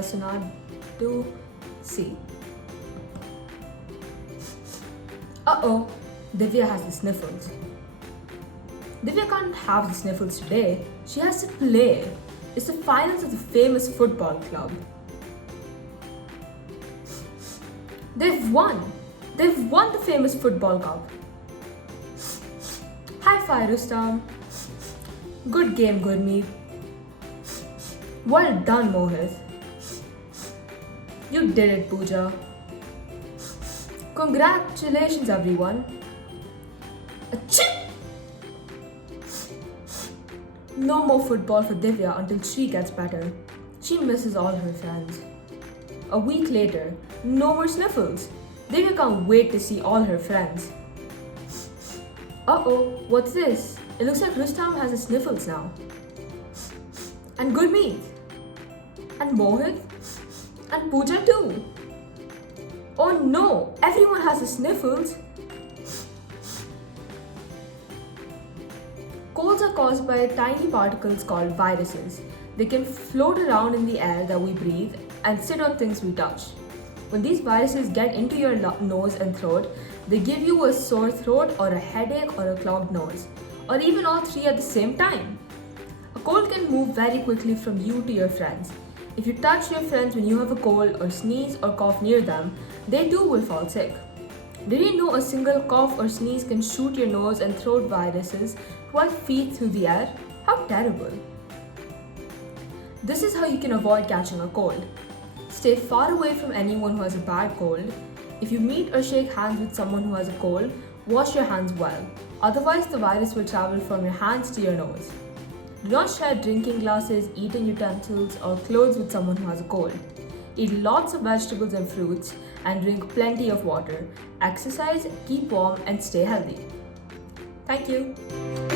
So now do C. Uh-oh, Divya has the sniffles. Divya can't have the sniffles today. She has to play. It's the finals of the famous football club. They've won! They've won the famous football cup. High five, Rustam. Good game, Gurmeet. Well done, Mohit. You did it, Pooja. Congratulations, everyone. Achoo! No more football for Divya until she gets better. She misses all her friends. A week later, no more sniffles. Divya can't wait to see all her friends. Uh-oh, what's this? It looks like Rustam has the sniffles now. And Gurmeet. And Mohit. And Pooja too. Oh no, everyone has the sniffles. Colds are caused by tiny particles called viruses. They can float around in the air that we breathe and sit on things we touch. When these viruses get into your nose and throat, they give you a sore throat or a headache or a clogged nose, or even all three at the same time. A cold can move very quickly from you to your friends. If you touch your friends when you have a cold or sneeze or cough near them, they too will fall sick. Did you know a single cough or sneeze can shoot your nose and throat viruses 12 feet through the air? How terrible! This is how you can avoid catching a cold. Stay far away from anyone who has a bad cold. If you meet or shake hands with someone who has a cold, wash your hands well. Otherwise, the virus will travel from your hands to your nose. Do not share drinking glasses, eating utensils, or clothes with someone who has a cold. Eat lots of vegetables and fruits and drink plenty of water. Exercise, keep warm, and stay healthy. Thank you.